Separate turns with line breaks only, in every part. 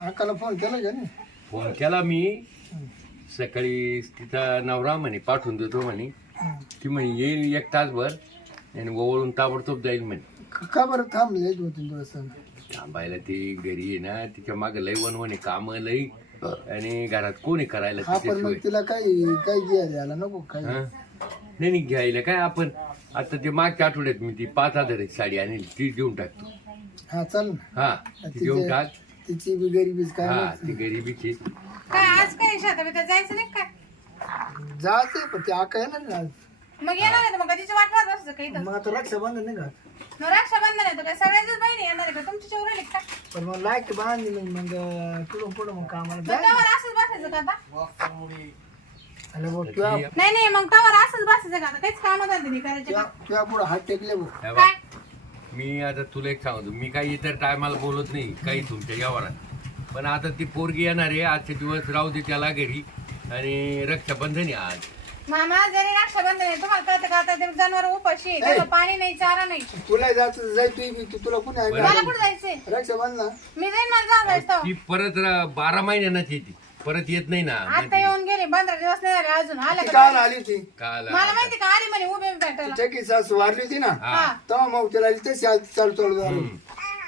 अक्काला phone केला का नाही?
फोन केला मी. सकाळी तिचा नवरा म्हणे पाठवून देतो म्हणे. ती म्हणे येईल एक तासभर आणि ओवळून ताबडतोब जाईल म्हणे.
क- का बरं थांबले दोन तीन दिवस
थांबायला ती घरी आहे ना तिच्यामागे लई वनवण आहे कामं लई. आणि घरात कोणी करायला
हा पण मग
तिच्याशिवाय
तिला काही काही घ्यायला आला नको काही.
हा? नाही नाही घ्यायला काय आपण? आता ते मागच्या आठवड्यात मी ती पाच हजाराची साडी आणली ती देऊन टाकतो.
हा चल ना.
हा ती देऊन टाक.
तिची बी गरिबीच काय
हा
नाही.
ती गरिबीची
काय आज काय शेतात? जायचं नाही काय
जायचंय पण ते आका येणार ना आज.
मग येणार आहे मग तिची वाट पाहत बसायचं काही तर
मग आता रक्षाबंधन नाही का?
मग रक्षाबंधन आहे तर काय सगळ्याच बहिणी येणार आहे का? का?
पण मग लायक बांधली मग मग पुढं पुढं मग कामाला
मग
जाय
तवर असंच बसायचं का आता?
आणि मग तुझ्या
नाही नाही मग तवर असंच बसायचं का आता? काहीच काम नाही करायचे का?
तुझ्या- तुझ्या पुढं हात टेकले बघ
हे बघ,
काय?
मी आता तुला एक सांगतो मी काही इतर टायमाला बोलत नाही काही तुमच्या यावरात पण आता ती पोरगी येणार आहे आजचे दिवस राहू दे त्याला घरी. आणि रक्षाबंधन आहे आज.
मामा जरी रक्षाबंधन आहे तुम्हाला कळतं का? आता ते जनावर उपाशी आहे. त्याला पाणी नाही चारा नाही.
तुला जायचं जाय तू बी तू तुला कुणी
मला कुठं जायचंय?
रक्षाबंधन?
मी जाईन मला जाऊ
ती परत र- बारा महिन्यानंच येते. परत येत नाही ना.
आता येऊन गेले पंधरा दिवस नाही झाले अजून
ती
का
काल आली होती.
काल
मला माहिती का आली म्हणे उभे भेटायला.
चकी सासू वारली होती ना?
हा.
तेव्हा मग तिला इथे चाल चालू चालू झालं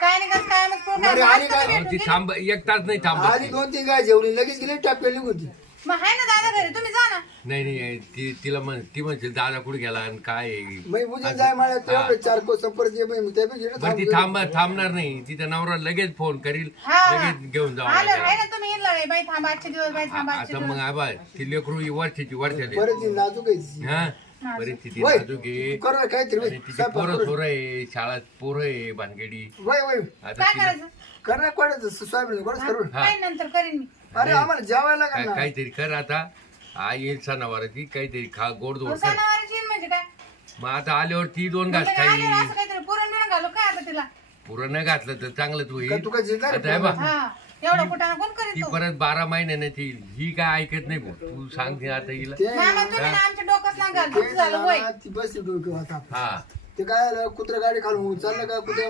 काय नाही काय मग
बरं, आली?
अहो, ती थांब एक तास नाही थांबत
आली. दोन तीन गाय जेवली लगेच गेली टापेल निघून ती
मग आहे ना दादा घरी तुम्ही जा ना.
नाही नाही ती तिला म्हण ती म्हणते दादा कुठे गेला आणि काय आहे?
मग उद्या जाय मला तेवढं चार कोस परत ये बाई, मग त्यापेक्षा
बरं ती
थांब
थांब थांबणार नाही. तिचा नवरा लगेच फोन करील
हा.
लगेच घेऊन जाऊ
आलं आहे ना तुम्ही येईल रे बाई थांबा आजचे दिवस बाई थांबा आजचे
आता मग आबा ती लेकरू ही वर्षाची वर्षाची.
परत ती नाजूक आहे
हा? परिस्थिती
वय
नाजूक आहे.
कर ना काहीतरी वय.
आणि तिची
स्वयंपाक
पोरं. सोरं आहे शाळात पोरं आहे भानगडी.
वय वय.
आता
काय
तिला
करायचं?
कर ना कोणाचं सोयाबीन कोणाच करू?
हा.
काय नंतर करीन मी.
अरे आम्हाला जेवायला का
काय-
ना
काहीतरी कर आता. आ येईल सणावाराची काहीतरी खा गोड धोड कर.
सणावाराची येईन म्हणजे काय?
मग आता आल्यावर ती दोन घास
म्हणजे
खाई
आलेलं असं काहीतरी पुरण बिरण घालू काय आता तिला?
पुरं न घातलं तर चांगलंच
का
होईल
तू काय जिंदा
आता हे
हा. एवढं कुठाना कोण
ती
करीत तो
परत बारा महिन्याने ती ही काय ऐकत नाही भाऊ. तू सांगते आता हिला.
ते
मामा तुम्ही ना आमच्या डोकंच ना घाल
ते
तुमचं झालं वय
ना, ती बसली डोकं आता
हा.
ते काय झालं कुत्रा गाडी खालून चाललं का कुत्र्या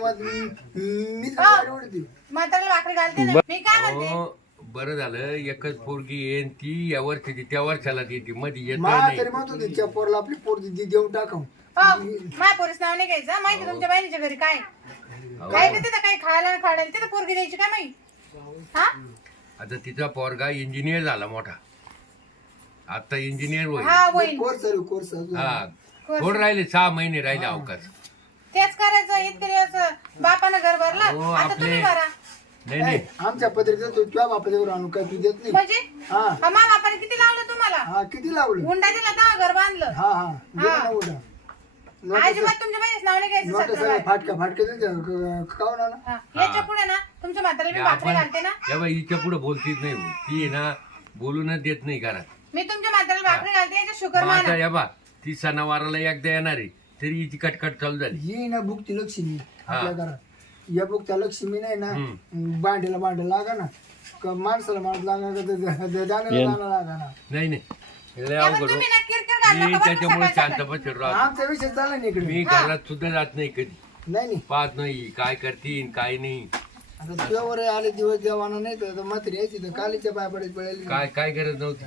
मीच गाडी उडती
म्हाताऱ्याला भाकरी घालते ना. मी काय म्हणते?
हो बरं झालं एकच पोरगी येईन ती या वर्षाची त्या वर्षाला येते मध्ये येत
मा
नाही.
तरी म्हणतो तिच्या पोरला आपली पोर दि- देऊन टाकव.
हो माझ्या पोरीस नाव नाही घ्यायचं माहिती तुमच्या बहिणीच्या घरी काय? काय काही खायला खायला तिथं पोरगी द्यायची काय माहिती हा?
आता तिचा पोरगा इंजिनियर झाला मोठा. आता इंजिनियर होईल.
हा होईल.
कोर्स चालू कोर्स
हा. थोड राहिले सहा महिने राहिले अवकाश.
तेच करायचं इतके दिवस बापानं घर भरलं.
हो,
आता
आपले-
तुम्ही भरा.
नाही नाही.
आमच्या पत्रिकेत तू तुझ्या बापाच्यावर आणू काय तू देत नाही.
म्हणजे?
हा.
हा मा बापाने किती लावलं तुम्हाला?
हा किती लावलं?
हुंडा दिला तेव्हा घर बांधलं.
हा हा. दे ना उडा. नोटा
अजिबात तुमच्या बहिणीच नाव नाही घ्यायचं
नोटा
सतरा
सगळ्या
बाय.
फाटका फाटके देते खाऊन आणा.
हा, याच्यापुढे ना तुमच्या म्हाताऱ्याला मी भाकरी
आपण
घालते ना.
या बाई हिच्या पुढे बोलतीच नाही. भाऊ. ती आहे ना बोलूनच देत नाही घरात.
मी तुमच्या म्हाताऱ्याला भाकरी घालते याच्या शुगर
आता या बा ती सणावाराला एकदा येणार आहे. तरी हिची कटकट चालू झाली.
ही ना भुकती लक्ष्मी. आपल्या घरात. या लक्ष्मी नाही ना भांडीला भांड लागा ना. का माणसाला माणूस लागा का ते- ते जाण्याला जाणं लागा ना.
नाही नाही. लय
या
अवघड
तुम्ही
हो.
ना किरकिर
मी त्याच्यामुळे शांत. बसत राहतो
आमचा विषय चालला ना इकडे.
मी घरात सुद्धा जात नाही कधी.
नाही नाही.
पाहत नाही काय करतीन काय नाही.
आता तुझ्यावर आले दिवस जेवणा नाही तर मात्र यायची तर कालीच्या पाय पडत पडेल
काय काय गरज नव्हती.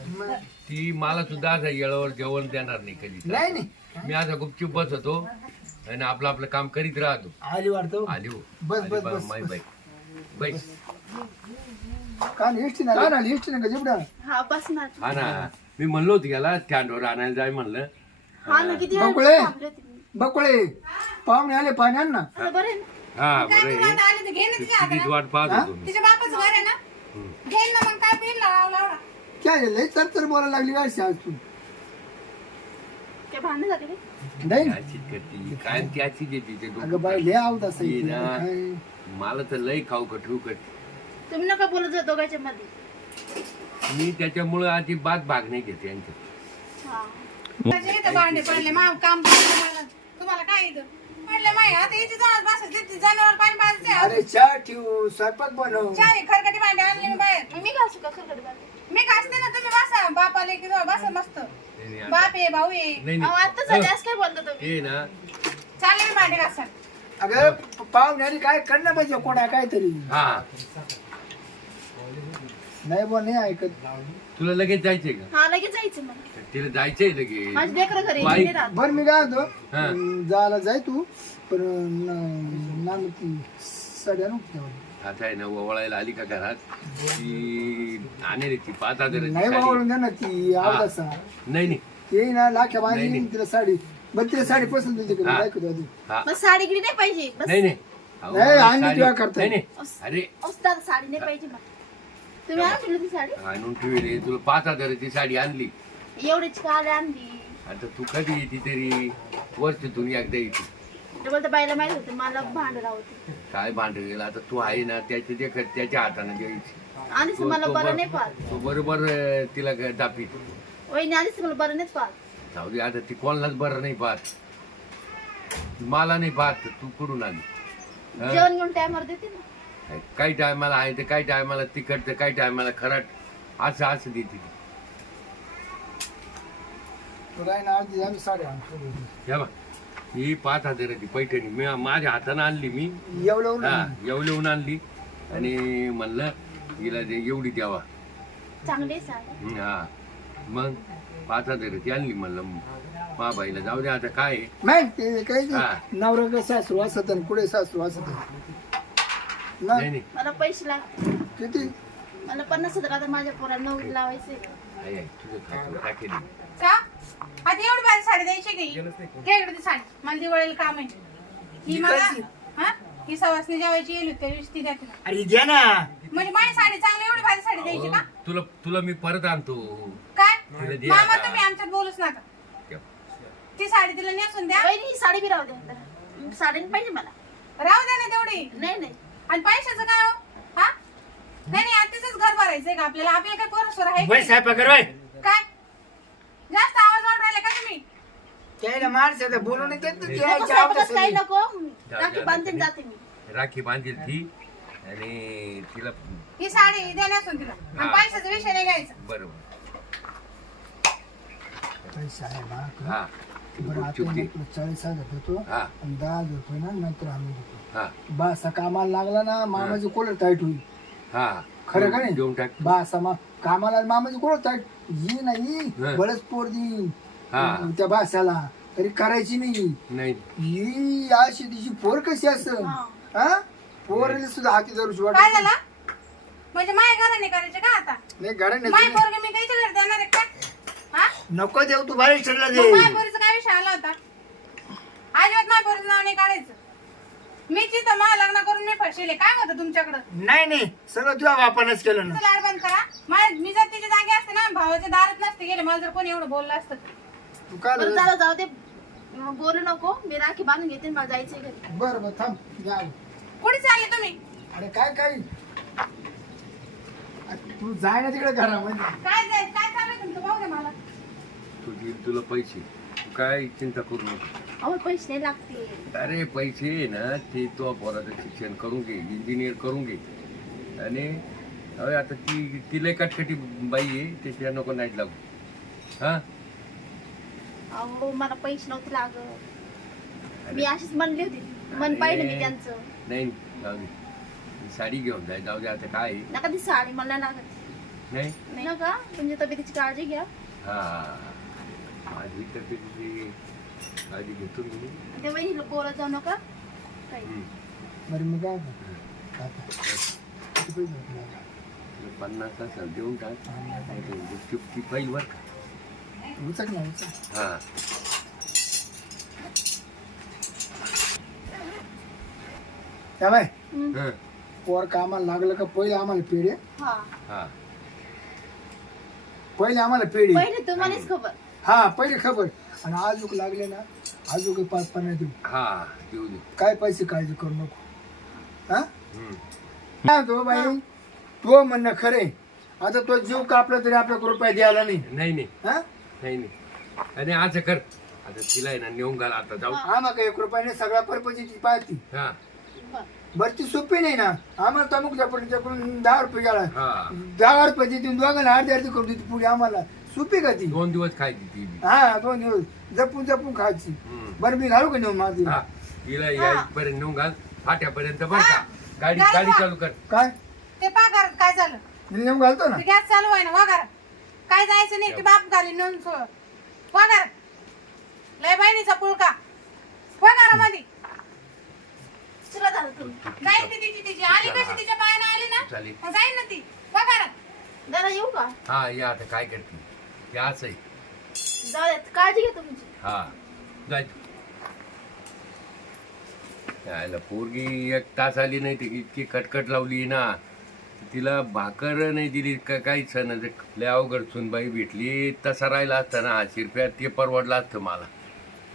ती मला सुद्धा असं येळावर जेवण देणार नाही कधी.
नाही नाही.
मी असा गुपचूप बसतो आणि आपलं आपलं काम करीत राहतो.
आली वाटतो?
आली हो.
बस,
आली
बस, बस, बस.
बाई. बाई.
काल हिस्ट्री ना काल हिस्ट्री ना का? जिबडा
हा बसणार
हा ना. मी म्हणलो होतो याला स्टँडवर आणायला जाय म्हणलं.
हा ना किती
बकुळे
थांबले होते.
बकुळे पाहुणे आले पाण्यान ना.
आता बरं आहे ना.
हा बरं
तुला
आहे
आता आली तर घे ना तिच्या
किती
हातानं.
वाट पाहत होतो मी.
तिच्या बापाचं घर आहे ना? घेईन ना मग काय पिन लावला एवढा
काय लय तर तर बोलायला लागली काय शाळेत तू.
ते भांडण झाले रे.
नाही. ना?
त्याची करती? काय ते
अगं. बाई लय आवत असं
ये ना.
काय?
मला तर लय खाऊ कठू कट
तुम्ही नका बोलत जा दोघांच्या मध्ये.
मी त्याच्यामुळं अजिबात भाग नाही घेते
हा.
त्याचे इथं भांडे पडले मा काम पडलं मला. तुम्हाला काय इथं? पडले माय आता इथे जाणार बसायचं जनावर पाणी पाजायचं
अरे चहा ठेवू स्वयंपाक बनव.
चारी खरकटी भांडे आणले मी बाहेर.
मी घासू का खरकडे बांधून?
मी घासते ना तुम्ही बसा. की बसा मस्त.
नाही, नाही, आता-
बाप आहे भाऊ आहे.
नाही
अहो,
नाही
आता झाले असं काय बोलता तुम्ही?
हे ना
चालले मी भांडे घासा
अगं पाहुणे आली काय करणं पाहिजे कोणा काहीतरी?
हा.
नाही बुवा नाही ऐकत.
तुला लगेच जायचंय का?
हा लगेच जायचं मला
तिला जायचंय लगेच.
माझी लेकरं घरी
बाई.
नाही राहत
बरं मी काय
हा.
अं, जायला जाय तू पण न- नानू ती?
आता आहे ना ओवळायला आली का घरात? ती आणि रे ती पाच हजार
नाही द्या ना ती आवडासा
नाही नाही.
ते ना लाख्या
नाही,
बांधली
नाही.
तिला साडी बरं तिला साडी पसंत
हा.
आधी.
हा.
साडी नाही पाहिजे बस.
नाही नाही. अहो,
नाही, आणली
साडी-
तुझ्या करता.
नाही नाही. अरे.
अहो, दादा साडी नाही पाहिजे मला तुम्ही आणली ती साडी?
आणून ठेवली तुला पाच हजाराची साडी आणली.
एवढीची काल आणली.
आता तू कधी येते तरी? वर्षातून एकदा येते.
डबल तर बाईला माहीत होतं मला भांड राहते
काय भांडवेल आता तू आहे ना त्याच्या देखत त्याच्या हाताने द्यायची तो-
मला बरं नाही पाहत.
तो बरोबर अं, तिला ग- दापी.
वहिनी आधीच मला बरं नाही पाहत.
जाऊ दे आता ती कोणालाच बरं नाही पाहत. मला नाही पाहत तू कुठून आली? हा?
जेवण घेऊन टायमवर देते ना.
काही टायमाला आहे तर काही टायमाला तिखट तर काही टायमाला खराट. असं असं देते
तुला आहे ना अर्धी आम्ही साडी आणतो
हे बघ ही पाच हजाराची पैठणी. मी माझ्या हाताने आणली मी.
एवढं
हा एवढी आणली. आणि म्हणलं हिला ते एवढी द्यावा.
चांगली
हं, मग पाच हजाराची आणली म्हणलं. मा बाईला जाऊ दे आता काय आहे?
नाही ते काही
हा.
नाही नवरा का सासरू असत आणि पुढे सासरू असत?
नाही नाही.
मला पैसे लागते
किती?
मला पन्नास हजार आता माझ्या पोराला नऊ लावायचे.
तुझं खातं टाकेल.
का? आता एवढी भारी साडी द्यायची की? घे इकडे ती साडी. मला दिवाळीला काम आहे. ही मला हा? ही सवासनी जेवायची येईल त्या दिवशी ती द्या तिला
अरे द्या ना.
म्हणजे माझी साडी चांगली एवढी भारी साडी द्यायची का?
तुला तुला मी परत आणतो.
काय?
दे
मामा
आता.
तुम्ही आमच्यात बोलूच नका. ती साडी तिला नेसून द्या.
ही साडी बी राहू दे साडी नाही पाहिजे मला.
राहू द्या ना तेवढी.
नाही नाही.
आणि पैशाचं काय हो? हा? नाही नाही आता तिचंच घर भरायचंय का आपल्याला? आपल्याला काय पोरसोर आहे
वय
का?
साहेब कर वय
काय? जास्त आवाज वाढ राहिला का तुम्ही?
त्याला माणसं बोलू नाही देत ना,
नको
त्याची
स्वयंपाकात
आवडत
काही
असेल.
नको. राखी बांधून जाते मी.
राखी बांधील ती आणि तिला
ही साडी द्या नेसून तिला. आणि
हा.
पैशाचा विषय नाही घ्यायचा.
बरोबर.
पैसा आहे.
हा
बरं
चुकती
चाळीस हजार देतो
हा.
आणि दहा हजार रुपये ना नंतर आणून देतो.
हा.
बासा कामाला लागला ना मामाची कोलर टाईट होईल.
हा.
खरं का नाही?
देऊन टाक.
बासा मा कामाला मामाची कोलर टाईट ही नाही
हा.
बरंच पोर देईन
हा.
त्या बासाला. तरी करायची नाही.
नाही.
ही अशी तिची पोर कशी असं?
हा.
हा? पोरले सुद्धा हाती धरूशी वाटत
काय झालं? म्हणजे माझ्या घराने करायचे का आता?
नाही
माय
नाही.
पोरगे मी काहीच्या घरी देणार आहे का? हा?
नको देऊ तू बाहेर ठरला दे
मग माय पोरीचा काय विषय आला होता? अजिबात माय पोरीचं नाव नाही काढायचं. मी तिथं मला लग्न करून मी फसले काय होतं तुमच्याकडं?
नाही नाही सगळं तुझ्या बापानच केलं ना.
तुझं लाड बंद करा. माझ्या मी जर तिच्या जागी असते ना भावाच्या दारात नसते गेले मला जर कोणी एवढं बोललं असतं.
तू काय
बरं झालं जाऊ दे. बोलू नको. मी राखी बांधून घेते मला जायचंय घरी.
बरं बरं थांब जा.
कुठे चालले तुम्ही?
अरे काय काय? अरे तू जाय ना तिकडे घरामध्ये.
काय जाय काय चालू आहे तुमचं? भाऊ दे मला.
तू तुला पैसे. काय चिंता करू नको.
अहो पैसे नाही लागते
अरे पैसे आहे ना ते तो पोराचं शिक्षण करून घे इंजिनियर करून घे. आणि अरे आता ती तिला कटकटी बाई आहे त्याच्या नको नाही लागू. हा?
अहो मला पैसे नव्हते लागत. मी अशीच म्हणली होती. मन पाहिलं मी त्यांचं.
नाही जाऊ दे. ही साडी घेऊन जाय जाऊ दे आता काय आहे?
नका ती साडी मला लागत.
नाही?
नाही नका तुमच्या तब्येतीची काळजी घ्या.
हा. माझी त्याची काळजी घेतो मी
बोलत जाऊ नका काही
हम्म.
बरं मी काय? आता किती पैसे?
तुला पन्नास असेल देऊन टाक गुपचूप ती
ना
हा
त्या बाय
हम्म.
हं.
पोर कामाला लागलं का पहिले आम्हाला पेढे
हा
हा
पहिले आम्हाला पेढे
पहिले तुम्हालाच खबर
हा पहिले खबर. आणि आजूक लागले ना आजूक पाच पन्नास देऊ.
हा देऊ दे.
काय पैसे काळजी करू नको. हा?
हम्म.
काय म्हणतो बाई तो म्हणणं खरे आता तो जीव कापला तरी आपल्या रुपये द्यायला नाही.
नाही नाही.
हा?
नाही नाही. आणि असं कर. आता तिला आहे ना नेऊन घाल आता जाऊ.
आम्हाला काही एक रुपयाने सगळ्या पर्पजची पाहती.
हा.
बर
ती सोपी नाही ना. आम्हाला तमुक त्याकडून त्याकडून दहा रुपये गेला
हा.
दहा रुपये देते दोघांना अर्धी अर्धी करून देते पुढे आम्हाला. सोपी का ती.
दोन दिवस खायची ती बी.
हा दोन दिवस. जपून जपून खायची.
हम्म.
बरं मी घालू का नेऊन माझी?
हा तिला यायपर्यंत नेऊन घाल. फाट्यापर्यंत बरं का? गाडी गाडी चालू कर.
काय?
ते पा घरात काय झालं?
मी नेऊन घालतो ना.
गॅस चालू आहे ना वगार काय जायचं नाही की बाप घाली नेऊन सो- वगार लय बहिणीचा पुळका.
चला दादा तुम्ही
जाईल ती तिची तिची. आली कशी तिच्या पायानं आली ना?
चालेल.
मग जाईल ना ती. वगारात
दादा येऊ का?
हा या आता काय करते? हे आहे.
जाऊ द्या काळजी घ्या तुमची.
हा जाय यायला पोरगी एक तास आली नाही ती इतकी कटकट लावली ना. तिला भाकर नाही दिली का काही सण लय अवघड सुनबाई भेटली. तसा राहिला असता ना ऐंशी रुपयात ते परवडलं असतं मला.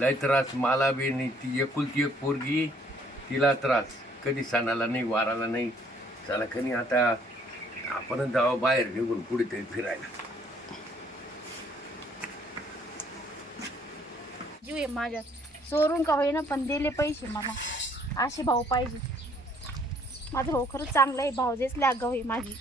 लय त्रास मला बी नाही. ती एकुलती एक पोरगी तिला त्रास. कधी सणाला नाही वाराला नाही. चला कधी आता आपणच जावं बाहेर निघून कुठेतरी फिरायला.
जीव आहे माझ्या. चोरून का होईना पण दिले पैसे मला. असे भाऊ पाहिजे. माझा भाऊ खरंच चांगला आहे. भाऊ जेच लागाव आहे माझी.